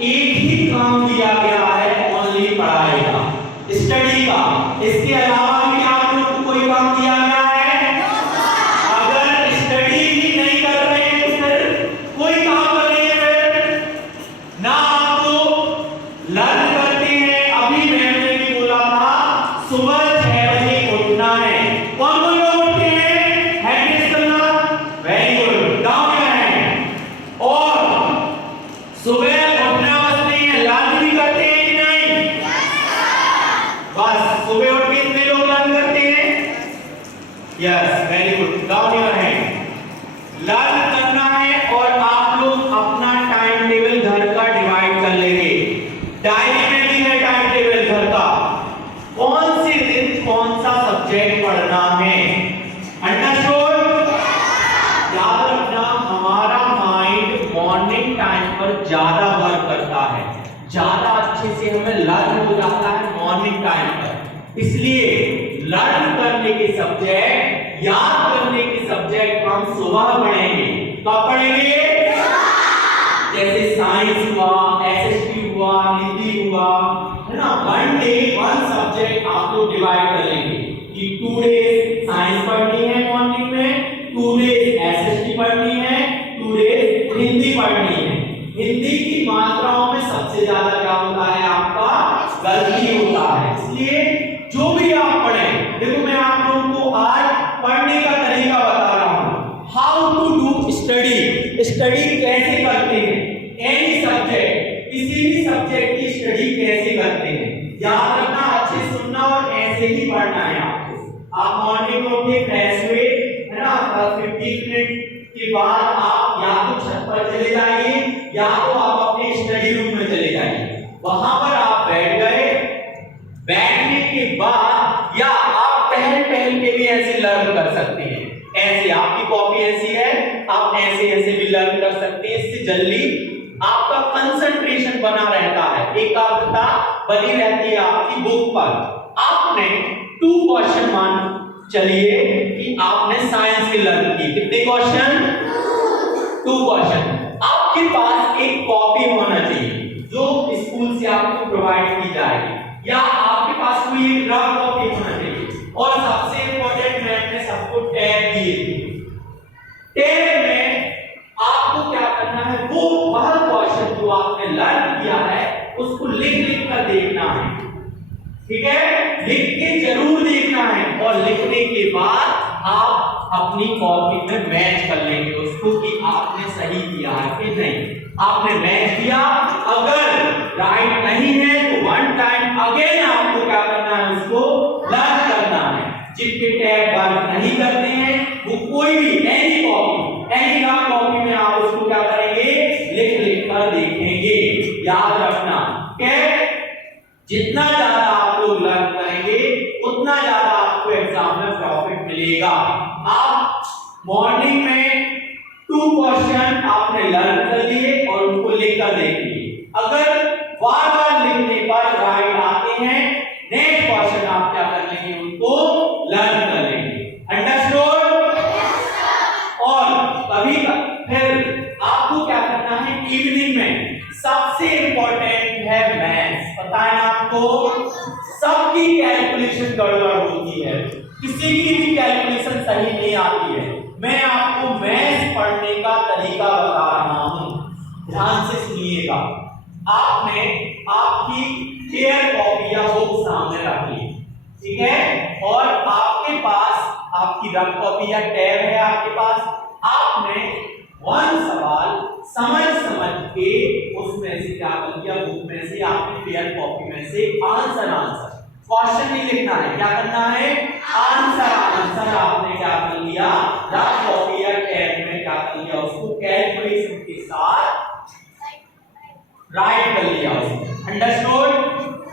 एक ही काम दिया गया है, ओनली पढ़ाई का, स्टडी का। इसके अलावा भी आप लोग को कोई काम दिया गया है? अगर स्टडी ही नहीं कर रहे हैं तो फिर कोई काम करेंगे फिर ना। आप तो लर्न करते हैं। अभी मैंने भी बोला था सुबह 6 बजे उठना है। कौन कौन लोग उठते हैं? हैंड करना, very good, down your hand. और सुबह उठना बस नहीं है, लर्न भी करते हैं कि नहीं? बस सुबह उठ के कितने लोग लर्न करते हैं? Yes, very good, down your hand. Learn करना है और आप लोग अपना टाइम टेबल घर का डिवाइड कर लेंगे। डायरी में भी है टाइम टेबल घर का, कौन से दिन कौन सा सब्जेक्ट पढ़ना है। अंडरस्टूड? याद रखना, हमारा माइंड मॉर्निंग टाइम पर ज्यादा वर्क करता है, ज्यादा अच्छे से हमें लर्न हो जाता है मॉर्निंग टाइम पर। इसलिए लर्न करने के सब्जेक्ट, याद करने के सब्जेक्ट हम सुबह पढ़ेंगे। कब पढ़ेंगे? जैसे साइंस हुआ, एसएसटी हुआ, हिंदी हुआ, है ना। वन डे वन सब्जेक्ट आप लोग डिवाइड कर लेंगे कि 2 डेज साइंस पढ़नी है मॉर्निंग में, 2 डेज एसएसटी पढ़नी है, 2 डेज हिंदी पढ़नी है। हिंदी की मात्राओं में सबसे ज्यादा क्या होता है? आपका गलती होता है। इसलिए जो भी आप पढ़ें, देखो मैं आप लोगों को आज पढ़ने का तरीका बता रहा हूं, how to do study. Study कैसे करते हैं, एनी सब्जेक्ट, किसी भी सब्जेक्ट की स्टडी कैसे करते हैं। याद रखना, अच्छे सुनना और ऐसे ही पढ़ना है आपको। आप मॉर्निंग में उठे, फ्रेश हुए, है ना, 15 मिनट के बाद आप या तो छत पर चले जाइए या तो आप अपने स्टडी रूम में चले जाइए। वहां पर आप बैठ गए, बैठने के बाद या आप टहल टहल के भी ऐसे लर्न कर सकते हैं। ऐसे आपकी कॉपी ऐसी है, आप ऐसे ऐसे भी लर्न कर सकते हैं। इससे जल्दी आपका कंसंट्रेशन बना रहता है, एकाग्रता बनी रहती है आपकी बुक पर। आपने 2 क्वेश्चन मान चलिए कि आपने साइंस के लर्न की, कितने क्वेश्चन? 2 क्वेश्चन। आपके पास एक कॉपी होना चाहिए जो स्कूल से आपको प्रोवाइड की जाएगी, या आपके पास कोई एक रफ कॉपी होना चाहिए। और सबसे इंपॉर्टेंट, मैंने सबको टैब दिए थे। टैब में आपको क्या करना है, वो वह क्वेश्चन जो आपने लर्न किया है उसको लिख लिख कर देखना है। ठीक है, लिख के जरूर देखना है। और लिखने के बाद आप अपनी कॉपी में मैच कर लेंगे उसको कि आपने सही किया है कि नहीं। आपने मैच किया, अगर राइट नहीं है तो 1 टाइम अगेन आपको क्या करना है, उसको लर्न करना है। जिनके टैब वर्क नहीं करते हैं वो कोई भी any copy, any rough copy में आप उसको क्या करेंगे, लिख लिख कर देखेंगे। याद रखना कि जितना ज्यादा आप लोग लर्न करेंगे उतना ज्यादा आपको एग्जाम में प्रॉफिट मिलेगा। आप मॉर्निंग में 2 क्वेश्चन आपने लर्न कर लिए और उनको लेकर देखिए। अगर बार बार लिखने पर राइट आते हैं, नेक्स्ट क्वेश्चन आप क्या कर लेंगे, उनको लर्न कर लेंगे। अंडरस्टूड? और कभी फिर आपको क्या करना है, इवनिंग में सबसे इंपॉर्टेंट है मैथ्स। पता है ना आपको, सबकी कैलकुलेशन गड़बड़ होती है, किसी की भी कैलकुलेशन सही नहीं आती है। मैं आपको मैथ्स पढ़ने का तरीका बता रहा हूं, ध्यान से सुनिएगा। आपने आपकी फेयर कॉपी या बुक सामने रख ली, ठीक है, और आपके पास आपकी रफ कॉपी या टैब है आपके पास। आपने 1 सवाल समझ समझ के उसमें से क्या कर लिया, बुक में से, आपकी फेयर कॉपी में से आंसर क्वेश्चन नहीं लिखना है, क्या करना है, आंसर आपने क्या कर लिया, रफ कॉपी या टैब में क्या कर लिया, उसको कैलकुलेशन के साथ राइट कर लिया उसको। अंडरस्टूड?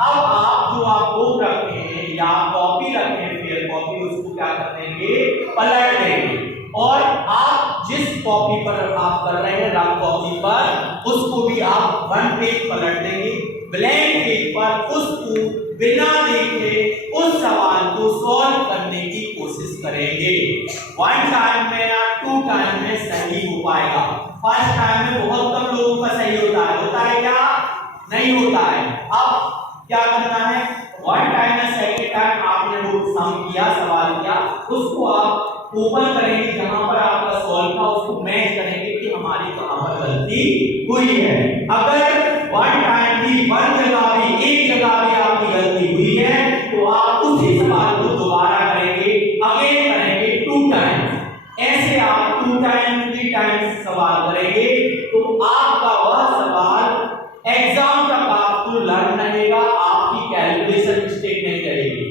अब आप जो आप बुक रखे हैं या कॉपी रखे हैं फेयर कॉपी, उसको क्या कर देंगे, पलट देंगे। और आप जिस कॉपी पर आप कर रहे हैं रफ कॉपी पर, उसको भी आप 1 पेज पलट देंगे। ब्लैंक पेज पर उसको बिना देखे उस सवाल को सॉल्व करने की कोशिश करेंगे। 1 टाइम में या 2 टाइम में सही हो पाएगा। फर्स्ट टाइम में बहुत कम लोगों का सही होता है क्या? नहीं होता है। अब क्या करना है, वन टाइम या सेकंड टाइम आपने वो सम किया, सवाल किया, उसको आप ओपन करेंगे जहां पर आपका सॉल्व था, उसको मैच करेंगे कि हमारी कहां पर गलती हुई है। अगर वन टाइम भी वन जगह भी एक जगह भी आपकी गलती हुई है तो आप उसी सवाल को दोबारा करेंगे, अगेन करेंगे 2 टाइम्स। ऐसे आप 2 टाइम 3 टाइम्स सवाल करेंगे तो आपका वह सवाल एग्जाम तक आपको लर्न रहेगा, आपकी कैलकुलेशन मिस्टेक नहीं करेगी।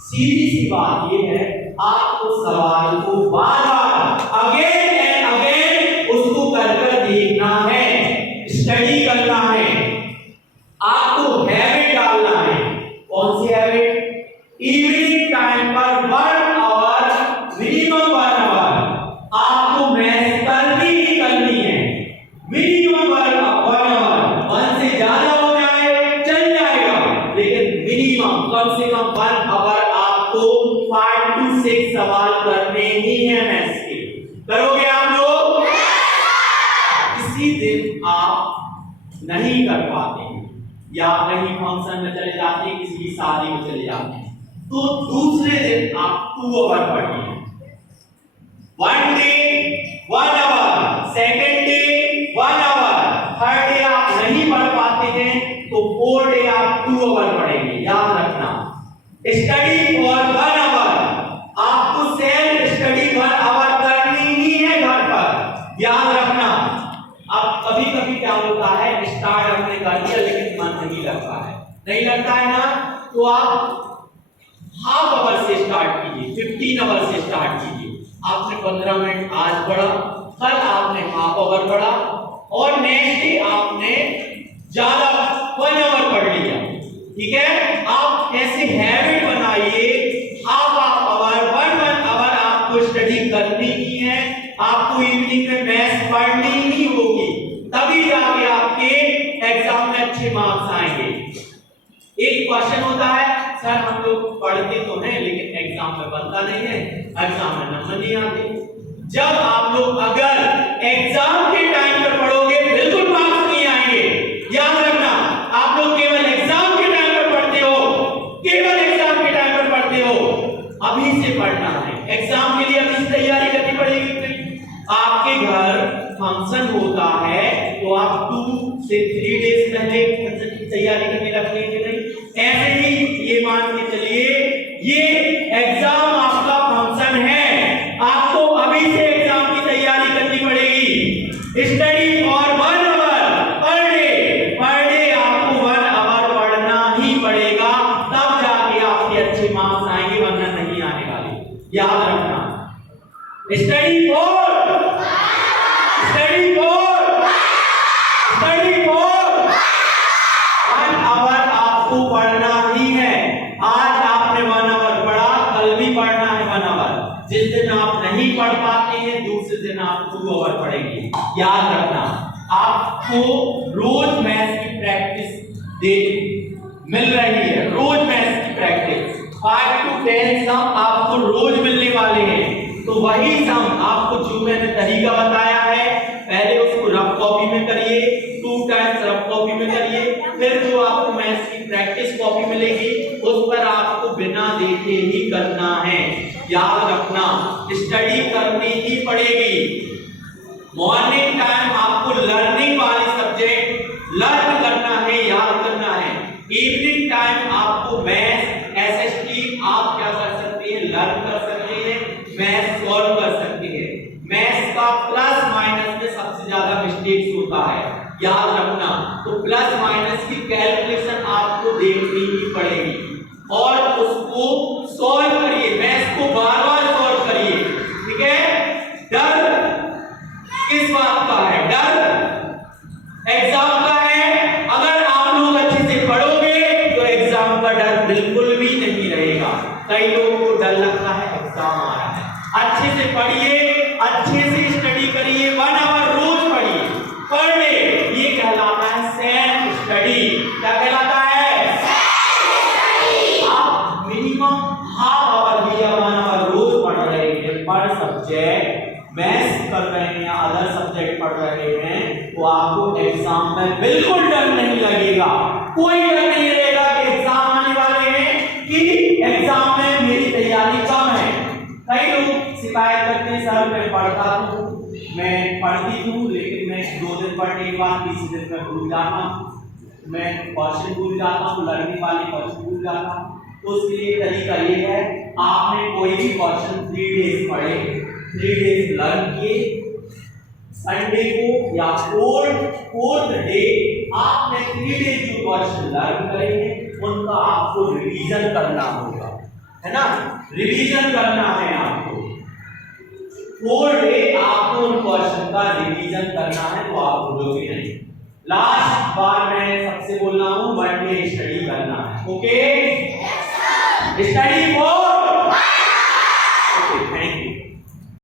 सीधी सी बात ये है, आपको सवाल को बार-बार अगेन एंड अगेन उसको कर देखना है, स्टडी करना है, आपको हैबिट डालना है। कौन सी हैबिट? इवनिंग टाइम पर 1 आवर, मिनिमम 1 आवर आपको मैथ्स करनी ही करनी है। मिनिमम 1 आवर, 1 से ज्यादा हो जाए चल जाएगा, लेकिन मिनिमम कम से कम 1 आवर आपको 5 to 6 सवाल करने ही है मैथ्स के। करोगे आप लोग? किसी दिन आप नहीं कर पाते हैं या कहीं फंक्शन में चले जाते हैं, किसी की शादी में चले जाते हैं, तो दूसरे दिन आप 2 आवर पढ़िए। 1 day 1 hour, second day 1 hour, third day आप नहीं पढ़ पाते हैं तो 4 डे आप 2 आवर पढ़ेंगे। याद रखना, स्टडी फॉर 1 आवर, आपको सेल्फ स्टडी 1 आवर करनी ही है घर पर, याद रखना। अब कभी कभी क्या होता है, स्टार्ट हमने कर दिया लेकिन मन नहीं लगता है, नहीं लगता है ना, तो आप हाफ आवर से स्टार्ट कीजिए, 15 आवर से स्टार्ट कीजिए। आपने 15 मिनट आज पढ़ा, कल आपने हाफ आवर पढ़ा और नेक्स्ट डे आपने ज्यादा 1 आवर पढ़ लिया, ठीक है। आप ऐसे हैबिट बनाइए, हाफ आवर 1 आवर आपको स्टडी करनी ही है, आपको इवनिंग में मैथ्स पढ़नी ही होगी, तभी जाके आपके एग्जाम में अच्छे मार्क्स आएंगे। एक क्वेश्चन होता है, सर हम लोग पढ़ते तो हैं लेकिन एग्जाम में बनता नहीं है, एग्जाम में नंबर नहीं आते। जब आप लोग अगर एग्जाम के टाइम पर पढ़ोगे बिल्कुल मार्क्स नहीं आएंगे, याद रखना। आप लोग केवल एग्जाम के टाइम पर पढ़ते हो, केवल एग्जाम के टाइम पर पढ़ते हो, अभी से पढ़ना है। एग्जाम के लिए अभी से तैयारी करनी पड़ेगी। आपके घर फंक्शन होता है तो आप 2 से 3 डेज पहले फंक्शन की तैयारी करने लगते हैं कि नहीं? ऐसे ही ये मान के चलिए, ये एग्जाम आपका फंक्शन है, आपको अभी से एग्जाम की तैयारी करनी पड़ेगी। Study for 1 hour per day आपको 1 आवर पढ़ना ही पड़ेगा, तब जाके आपके अच्छे मार्क्स आएंगे, वरना नहीं आने वाले। याद रखना, स्टडी फॉर 1 आवर आपको पढ़ना ही है। आज आपने 1 आवर पढ़ा, कल भी पढ़ना है 1 आवर। जिस दिन आप नहीं पढ़ पाते हैं दूसरे दिन आप 2 आवर पढ़ेंगे। याद रखना, आपको रोज मैथ्स की प्रैक्टिस मिल रही है, रोज मैथ्स की प्रैक्टिस 5 to 10 सम आपको रोज मिलने वाले हैं। तो वही सम आपको जो मैंने तरीका बताया है, पहले उसको रफ कॉपी में करिए, 2 टाइम्स रफ कॉपी में करिए, फिर जो आपको मैथ्स की प्रैक्टिस कॉपी मिलेगी उस पर आपको बिना देखे ही करना है। याद रखना, स्टडी करनी ही पड़ेगी। मॉर्निंग टाइम आपको लर्निंग वाले सब्जेक्ट लर्न करना है, याद करना है। इवनिंग टाइम आपको मैथ्स, एसएसटी आप क्या कर सकते हैं, लर्न कर सकते हैं, मैथ्स सॉल्व कर सकते हैं। मैथ्स का प्लस माइनस में सबसे ज्यादा मिस्टेक्स होता है, याद रखना। तो प्लस माइनस की कैलकुलेशन आपको देखनी ही पड़ेगी और उसको सॉल्व करिए, मैथ्स को बार-बार सॉल्व करिए, ठीक है। डर किस बात का है? डर एग्जाम का है। अगर आप लोग अच्छे से पढ़ोगे तो एग्जाम का डर बिल्कुल भी नहीं रहेगा। कई लोगों को डर लगता है एग्जाम आ रहा है। अच्छे से पढ़िए, अच्छे से स्टडी करिए, 1 आवर रोज पढ़िए पर डे। ये कहलाता है सेल्फ स्टडी। क्या कहलाता है? आप मिनिमम हाफ आवर भी या 1 आवर रोज पढ़ रहे हैं पर सब्जेक्ट, मैथ्स कर रहे हैं या अदर सब्जेक्ट पढ़ रहे हैं, तो आपको एग्जाम में बिल्कुल डर नहीं रहेगा, कोई डर नहीं रहेगा कि एग्जाम आने वाले हैं कि एग्जाम में मेरी तैयारी कम है। कई लोग शिकायत करते हैं सर मैं पढ़ता हूँ, मैं पढ़ती हूँ, लेकिन मैं 2 दिन पढ़ने के बाद तीसरे दिन में भूल जाता हूँ, मैं क्वेश्चन भूल जाता हूँ, लर्निंग वाले क्वेश्चन भूल जाता हूँ। तो उसके लिए तरीका ये है, आपने कोई भी क्वेश्चन 3 डेज पढ़े, 3 डेज लर्न किए, संडे को या फोर्थ डे आपने 3 डेज जो क्वेश्चन लर्न करेंगे उनका आपको रिवीजन करना होगा, है ना, रिवीजन करना है आपको। 4 डे आपको उन क्वेश्चन का रिवीजन करना है, तो आप भूलोगे नहीं। लास्ट बार मैं सबसे बोल रहा हूं 1 डे स्टडी करना है, ओके, स्टडी फॉर